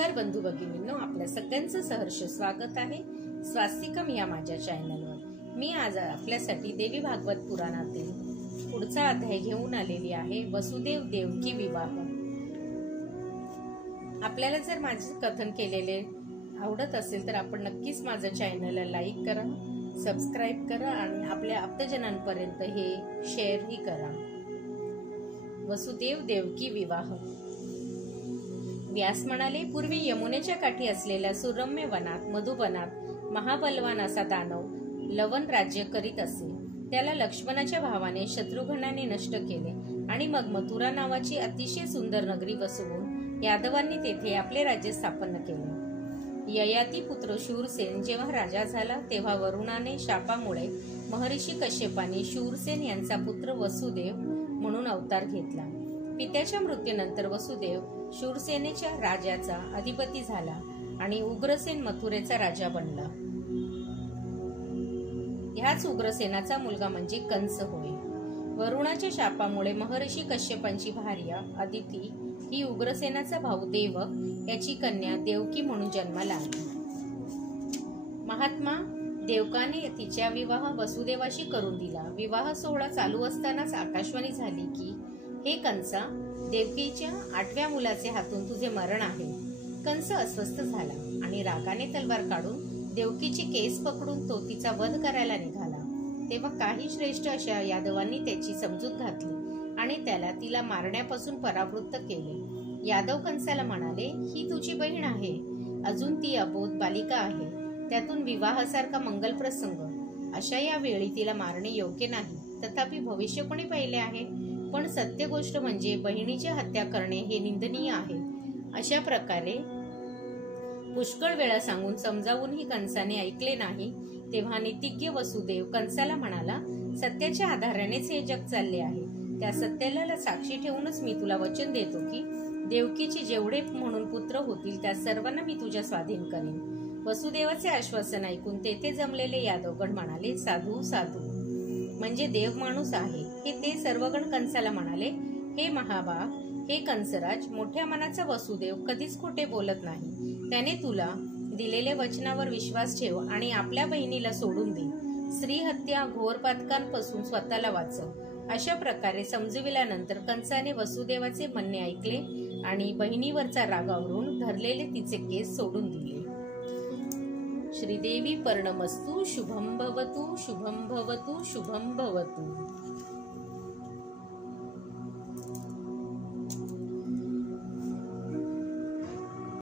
नमस्कार बंधू भगिनींनो, आपल्या सगळ्यांचं सहर्ष स्वागत आहे स्वास्तिकम या माझ्या चॅनलवर। मी आज आपल्यासाठी देवी भागवत पुराणातील पुढचा अध्याय घेऊन आलेली आहे, वसुदेव देवकी विवाह। आपल्याला जर माझे कथन केलेले आवडत असेल तर आपण नक्कीच माझ्या चॅनलला लाईक करा, सबस्क्राईब करा आणि आपल्या आप्तजनांपर्यंत हे शेअरही करा। वसुदेव देवकी विवाह। व्यास म्हणाले, पूर्वी यमुनेच्या काठी असलेल्या सुरम्य वनात मधुबनात महाबलवान असा दानव लवन राज्य करीत असे। त्याला लक्ष्मणाच्या भावाने शत्रुघ्नाने नष्ट केले आणि मग मथुरा नावाची अतिशय सुंदर नगरी वसवून यादवांनी तेथे आपले राज्य स्थापन केले। ययाती पुत्र शूरसेन जेव्हा राजा झाला तेव्हा वरुणाने शापामुळे महर्षी कश्यपाने शूरसेन यांचा पुत्र वसुदेव म्हणून अवतार घेतला। पित्याच्या मृत्यूनंतर वसुदेव शूरसेनेच्या राजाचा अधिपती झाला आणि उग्रसेन मथुरेचा राजा बनला। ह्याच उग्रसेनाचा मुलगा म्हणजे कंस होय। वरुणाच्या शापामुळे महर्षी कश्यपांची भार्या अदिती ही उग्रसेनाचा भाऊ देवक याची कन्या देवकी म्हणून जन्माला आली। महात्मा देवकाने तिचा विवाह वसुदेवाशी करून दिला। विवाह सोहळा चालू असतानाच आकाशवाणी झाली की, हे कंसा, देवकीच्या 8व्या मुलाचे हातून तुझे मरण आहे। कंस अस्वस्थ झाला आणि रागाने तलवार काढून देवकीची केस पकडून तो तिचा वध करायला निघाला। तेव्हा काही श्रेष्ठ अशा यादवांनी त्याची समजूत घातली आणि त्याला तिला मारण्यापासून परावृत्त केले। यादव कंसाला म्हणाले, ही तुझी बहीण आहे, अजून ती अबोध बालिका आहे, त्यातून विवाहासारखा मंगल प्रसंग, अशा या वेळी तिला मारणे योग्य नाही। तथापि भविष्य कोणी पाहिले आहे, पण सत्य गोष्ट म्हणजे बहिणीची हत्या करणे हे निंदनीय आहे। अशा प्रकारे पुष्कळ वेळा सांगून समजावूनही कंसाने ऐकले नाही। तेव्हा नीतिज्ञ वसुदेव कंसाला म्हणाला, सत्याच्या आधारानेच हे जग चालले आहे। त्या सत्याला साक्षी ठेवूनच मी तुला वचन देतो की देवकीचे जेवढे म्हणून पुत्र होतील त्या सर्वांना मी तुझ्या स्वाधीन करेन। वसुदेवाचे आश्वासन ऐकून तेथे जमलेले यादवगण म्हणाले, साधू साधू म्हणजे देव माणूस आहे। हे ते सर्वगण कंसाला म्हणाले, हे महाबाग, हे कंसराज, मोठ्या मनाचा वसुदेव कधीच खोटे बोलत नाही। त्याने तुला दिलेल्या वचनावर विश्वास ठेव आणि आपल्या बहिणीला सोडून दे। स्त्री हत्या घोर पातकांपासून स्वतःला वाचव। अशा प्रकारे समजविल्यानंतर कंसाने वसुदेवाचे म्हणणे ऐकले आणि बहिणीवरचा रागावरून धरलेले तिचे केस सोडून दिले। श्रीदेवी पर्णमस्तु शुभं भवतु शुभं भवतु शुभं भवतु।